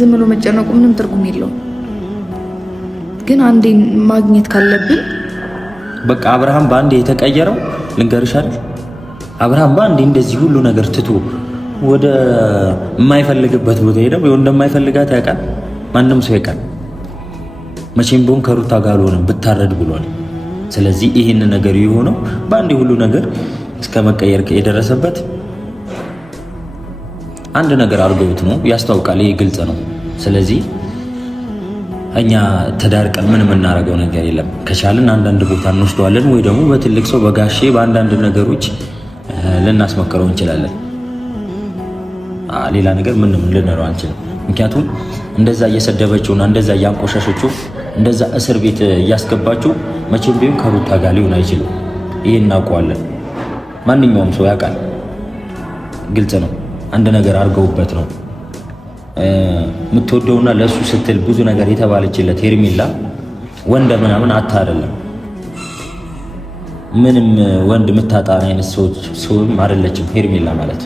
ዝም ብሎ መጨነቁ ምንም ትርጉም የለውም። ግን አንዴ ማግኘት ካለብን በቃ አብርሃም በአንዴ የተቀየረው ልንገርሽ አይደል? አብርሃም በአንዴ እንደዚህ ሁሉ ነገር ትቶ ወደ የማይፈልግበት ቦታ ሄደው ወይ እንደማይፈልጋት ያውቃል። ማንም ሰው ያውቃል። መቼም ቢሆን ከሩታ ጋር አልሆነም ብታረድ ብሏል። ስለዚህ ይሄን ነገር የሆነው በአንዴ ሁሉ ነገር እስከ መቀየር የደረሰበት አንድ ነገር አድርገውት ነው ያስታውቃል። ይሄ ግልጽ ነው። ስለዚህ እኛ ተዳርቀን ምን የምናደርገው ነገር የለም። ከቻልን አንዳንድ ቦታ እንወስደዋለን ወይ ደግሞ በትልቅ ሰው በጋሼ በአንዳንድ ነገሮች ልናስመክረው እንችላለን። ሌላ ነገር ምንም ልንለው አንችልም። ምክንያቱም እንደዛ እየሰደበችውና እንደዛ እያንቆሻሸችው እንደዛ እስር ቤት እያስገባችው መቼም ቢሆን ከሩታ ጋር ሊሆን አይችልም። ይሄን እናውቀዋለን። ማንኛውም ሰው ያውቃል። ግልጽ ነው። አንድ ነገር አድርገውበት ነው የምትወደውና ለሱ ስትል ብዙ ነገር የተባለችለት ሄርሜላ ወንድ ምናምን አታ አይደለም። ምንም ወንድ የምታጣን አይነት ሰውም አይደለችም ሄርሜላ ማለት።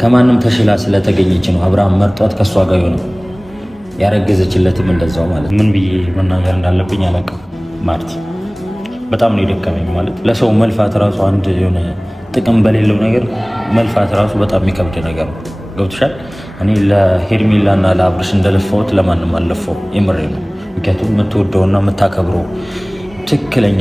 ከማንም ተሽላ ስለተገኘች ነው አብርሃም መርጧት ከሷ ጋር የሆነው። ያረገዘችለትም እንደዛው ማለት። ምን ብዬ መናገር እንዳለብኝ አላውቅም። ማርቲ በጣም ነው የደከመኝ ማለት። ለሰው መልፋት ራሱ አንድ የሆነ ጥቅም በሌለው ነገር መልፋት ራሱ በጣም የሚከብድ ነገር ነው። ገብቶሻል? እኔ ለሄርሜላና ለአብርሽ እንደለፋሁት ለማንም አልለፋው። የምሬ ነው። ምክንያቱም የምትወደውና የምታከብረው ትክክለኛ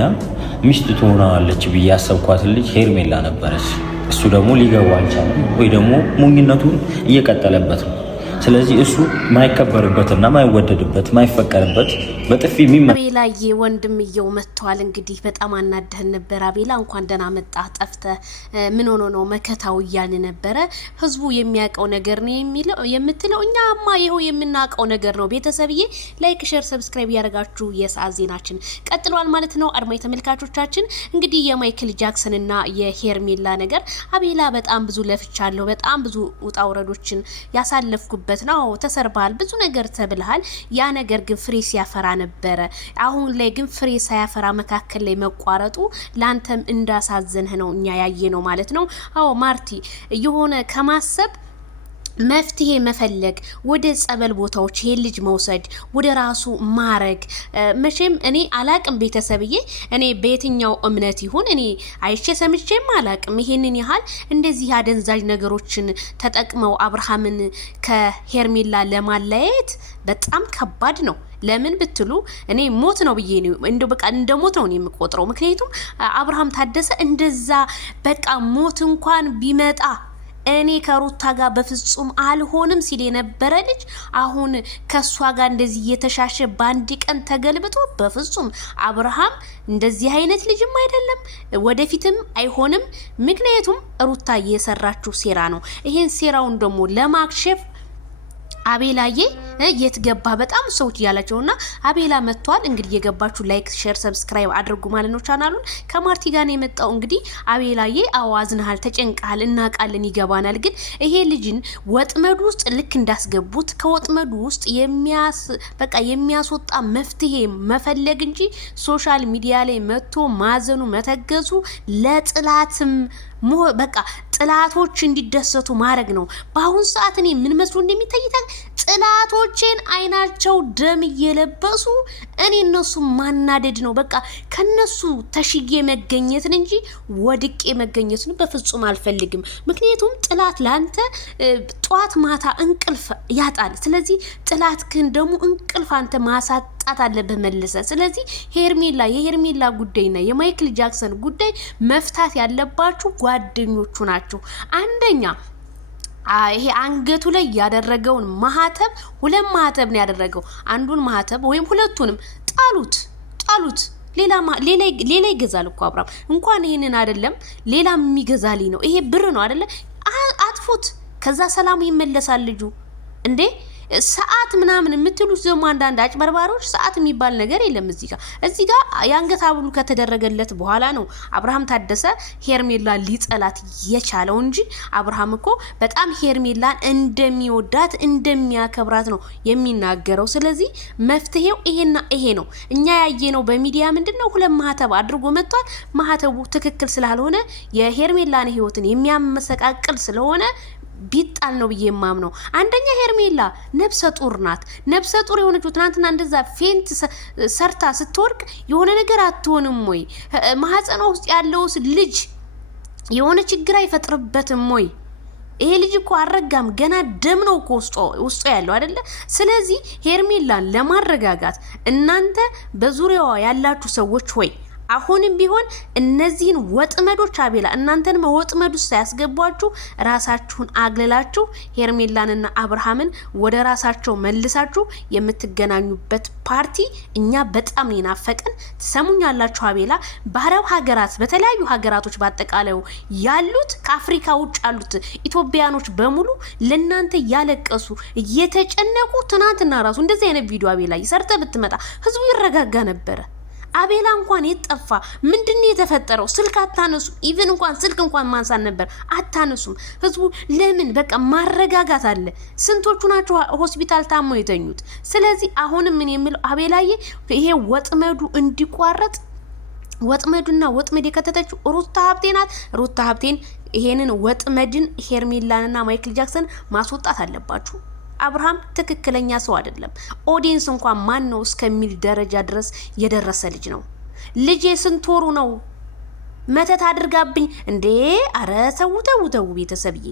ሚስት ትሆናለች ብዬ ያሰብኳት ልጅ ሄርሜላ ነበረች። እሱ ደግሞ ሊገባው አልቻለም፣ ወይ ደግሞ ሞኝነቱን እየቀጠለበት ነው። ስለዚህ እሱ ማይከበርበትና ማይወደድበት ማይፈቀርበት በጥፊ አቤላዬ ወንድምየው መጥቷል። እንግዲህ በጣም አናደህን ነበር አቤላ። እንኳን ደህና መጣ። ጠፍተህ ምን ሆኖ ነው መከታው እያልን ነበረ። ህዝቡ የሚያውቀው ነገር ነው የምትለው እኛማ ይኸው የምናውቀው ነገር ነው። ቤተሰብዬ ላይክ፣ ሼር፣ ሰብስክራይብ ያደርጋችሁ የሰዓት ዜናችን ቀጥሏል ማለት ነው። አድማጭ ተመልካቾቻችን እንግዲህ የማይክል ጃክሰን እና የሄርሜላ ነገር አቤላ በጣም ብዙ ለፍቻለሁ፣ በጣም ብዙ ውጣ ውረዶችን ያሳለፍኩበት ነው። ተሰርባል፣ ብዙ ነገር ተብልሃል። ያ ነገር ግን ፍሬ ሲያፈራ ነበረ። አሁን ላይ ግን ፍሬ ሳያፈራ መካከል ላይ መቋረጡ ላንተም እንዳሳዘንህ ነው እኛ ያየ ነው ማለት ነው። አዎ ማርቲ የሆነ ከማሰብ መፍትሄ መፈለግ፣ ወደ ጸበል ቦታዎች ይሄ ልጅ መውሰድ፣ ወደ ራሱ ማረግ። መቼም እኔ አላቅም ቤተሰብዬ፣ እኔ በየትኛው እምነት ይሁን እኔ አይቼ ሰምቼም አላቅም። ይሄንን ያህል እንደዚህ አደንዛዥ ነገሮችን ተጠቅመው አብርሃምን ከሄርሜላ ለማለያየት በጣም ከባድ ነው። ለምን ብትሉ እኔ ሞት ነው ብዬ ነው እንደ በቃ እንደ ሞት ነው የምቆጥረው። ምክንያቱም አብርሃም ታደሰ እንደዛ በቃ ሞት እንኳን ቢመጣ እኔ ከሩታ ጋር በፍጹም አልሆንም ሲል የነበረ ልጅ አሁን ከሷ ጋር እንደዚህ እየተሻሸ በአንድ ቀን ተገልብጦ በፍጹም አብርሃም እንደዚህ አይነት ልጅም አይደለም፣ ወደፊትም አይሆንም። ምክንያቱም ሩታ እየሰራችው ሴራ ነው። ይሄን ሴራውን ደግሞ ለማክሸፍ አቤላዬ የት ገባ በጣም ሰዎች ያላቸውና አቤላ መጥቷል። እንግዲህ የገባችሁ ላይክ፣ ሼር፣ ሰብስክራይብ አድርጉ ማለት ነው። ቻናሉን ከማርቲ ጋር ነው የመጣው። እንግዲህ አቤላዬ አዋዝናል፣ ተጨንቃል፣ እናቃለን፣ ይገባናል። ግን ይሄ ልጅን ወጥመዱ ውስጥ ልክ እንዳስገቡት ከወጥመዱ ውስጥ የሚያስወጣ መፍትሄ መፈለግ እንጂ ሶሻል ሚዲያ ላይ መጥቶ ማዘኑ መተገዙ ለጥላትም በቃ ጥላቶች እንዲደሰቱ ማድረግ ነው። በአሁን ሰዓት እኔ ምን መስሎ እንደሚታይታ ጥላቶችን አይናቸው ደም እየለበሱ እኔ እነሱ ማናደድ ነው። በቃ ከነሱ ተሽዬ መገኘትን እንጂ ወድቄ መገኘትን በፍጹም አልፈልግም። ምክንያቱም ጥላት ላንተ ጧት ማታ እንቅልፍ ያጣል። ስለዚህ ጥላት ግን ደግሞ እንቅልፍ አንተ ማሳጣት አለብህ መልሰ። ስለዚህ የሄርሜላ ጉዳይና የማይክል ጃክሰን ጉዳይ መፍታት ያለባችሁ ጓደኞቹ ናቸው። አንደኛ ይሄ አንገቱ ላይ ያደረገውን ማህተብ፣ ሁለት ማህተብ ነው ያደረገው። አንዱን ማህተብ ወይም ሁለቱንም ጣሉት። ሌላ ይገዛል እኮ አብርሃም እንኳን ይሄንን አይደለም ሌላ የሚገዛልኝ ነው። ይሄ ብር ነው አይደለ? አጥፉት። ከዛ ሰላሙ ይመለሳል ልጁ እንዴ። ሰዓት ምናምን የምትሉት ደግሞ አንዳንድ አጭበርባሪዎች ሰዓት የሚባል ነገር የለም። እዚህ ጋር የአንገት ሐብሉ ከተደረገለት በኋላ ነው አብርሃም ታደሰ ሄርሜላ ሊጠላት የቻለው እንጂ አብርሃም እኮ በጣም ሄርሜላን እንደሚወዳት እንደሚያከብራት ነው የሚናገረው። ስለዚህ መፍትሄው ይሄና ይሄ ነው። እኛ ያየነው በሚዲያ ምንድነው ሁለት ማህተብ አድርጎ መጥቷል። ማህተቡ ትክክል ስላልሆነ የሄርሜላን ህይወትን የሚያመሰቃቅል ስለሆነ ቢጣል ነው ብዬ የማምነው። አንደኛ ሄርሜላ ነፍሰ ጡር ናት። ነፍሰ ጡር የሆነችው ትናንትና እንደዛ ፌንት ሰርታ ስትወርቅ የሆነ ነገር አትሆንም ወይ? ማህፀኗ ውስጥ ያለውስ ልጅ የሆነ ችግር አይፈጥርበትም ወይ? ይሄ ልጅ እኮ አረጋም ገና ደም ነው እኮ ውስጡ ያለው አይደለ? ስለዚህ ሄርሜላን ለማረጋጋት እናንተ በዙሪያዋ ያላችሁ ሰዎች ሆይ አሁንም ቢሆን እነዚህን ወጥመዶች አቤላ እናንተንም ወጥመድ ውስጥ ያስገቧችሁ ራሳችሁን አግልላችሁ ሄርሜላንና አብርሃምን ወደ ራሳቸው መልሳችሁ የምትገናኙበት ፓርቲ እኛ በጣም ይናፈቀን። ትሰሙኛላችሁ? አቤላ በአረብ ሀገራት በተለያዩ ሀገራቶች በአጠቃላዩ ያሉት ከአፍሪካ ውጭ ያሉት ኢትዮጵያኖች በሙሉ ለናንተ ያለቀሱ እየተጨነቁ ትናንትና ራሱ እንደዚህ አይነት ቪዲዮ አቤላ ይሰርተ ብትመጣ ህዝቡ ይረጋጋ ነበረ። አቤላ እንኳን የጠፋ ምንድነው የተፈጠረው? ስልክ አታነሱ። ኢቭን እንኳን ስልክ እንኳን ማንሳት ነበር አታነሱም። ህዝቡ ለምን በቃ ማረጋጋት አለ። ስንቶቹ ናቸው ሆስፒታል ታመው የተኙት? ስለዚህ አሁንም ምን የምለው አቤላዬ ይሄ ወጥመዱ እንዲቋረጥ ወጥመዱና ወጥመድ የከተተችው ሩታ ሀብቴ ናት። ሩታ ሀብቴን ይሄንን ወጥመድን ሄርሜላንና ማይክል ጃክሰን ማስወጣት አለባችሁ። አብርሃም ትክክለኛ ሰው አይደለም። ኦዲየንስ እንኳን ማን ነው እስከሚል ደረጃ ድረስ የደረሰ ልጅ ነው። ልጄ ስንት ወሩ ነው መተት አድርጋብኝ እንዴ? አረ ተው ቤተሰብዬ